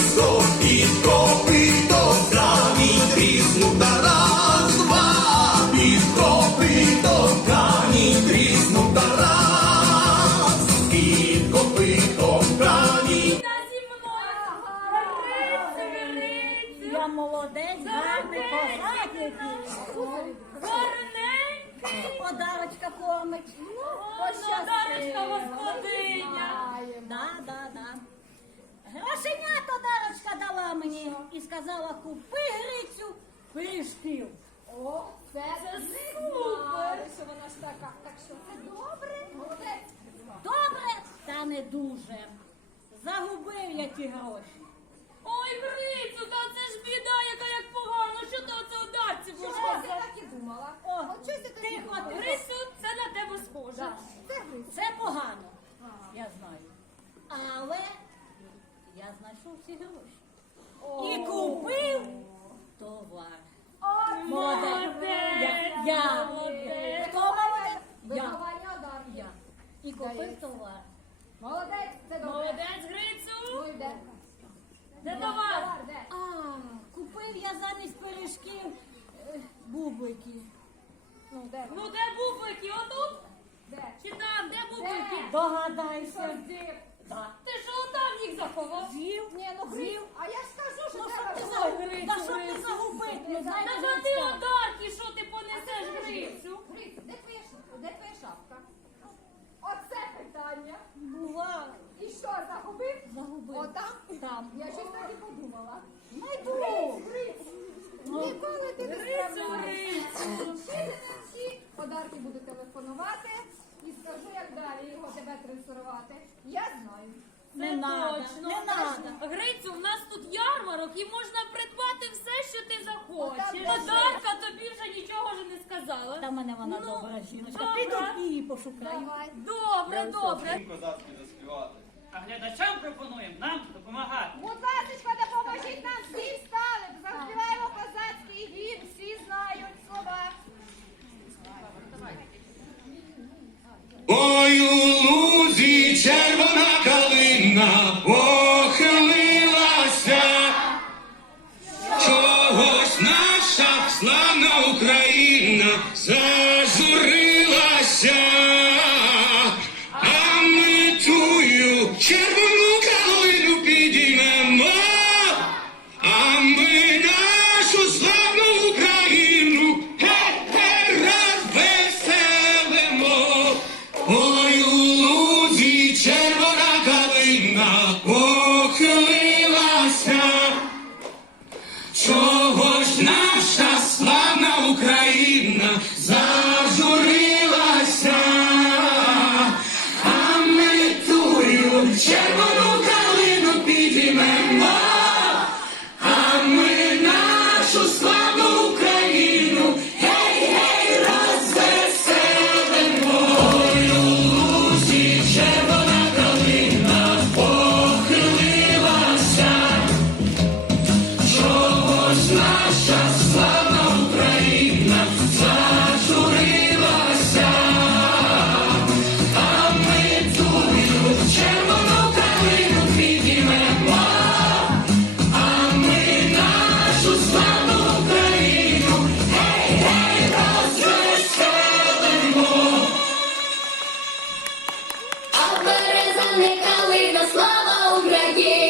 різко, під копито, камінь тріснув та раз, два, під копито, камінь тріснув та раз, під копито, камінь. Я молодець, гарний козак. Гарненький. Подарочка помить. Ну, ну, ну, подарочка господиня. Да, да, да. Грошення сказала, купи Грицю пиріжків. О, це, Це супер. що вона ж така. Так що це добре. Добре, та не дуже. Загубив я ті гроші. Ой, Грицю, та це ж біда, яка як погано. Що ти оце ударці будеш Чого ти так і думала? О, От щось тихо, думала? Грицю, це на тебе схоже. Да. Це. Це погано, я знаю. Але я знайшов всі гроші. Купив товар. Молодець. Я. Молодець. Хто молодець? Я. Виховання одарки. Я. І купив товар. Молодець, це добре. Молодець, Ну Грицю. йде. Де товар? де? А, купив я замість пиріжків е, бублики. Ну, де? Ну де бублики? Отут? Де? Чи там? Де бублики? Догадайся. Зір. Да. Ти що там їх заховав? З'їв. Ні, ну Гриць, а я ж кажу, що Ну, треба ти загубив, та щоб ти ну Та що що ти одарки, що ти понесеш Грицю? Гриць, де твоя ш- де твоя шапка? Оце питання. Бува, І що, загубив? загубив. Отам? Там. Я щось так і подумала. Найду. Гриць, Ну, ніколи ти не Грицю, справляєшся. Грицю. Всі всі подарки буду телефонувати і скажу, як далі його тебе тренсурувати. Я знаю. Не надо, точно. не надо. Грицю, в нас тут ярмарок і можна придбати все, що ти захочеш. Отак, Подарка тобі вже нічого ж не сказала. Та мене вона Ну, добра жіночка. добре. Піду її пошукаю. Добре, добре. Козацький заспівати. А глядачам пропонуємо нам допомагати. Будь калина, слава Україні!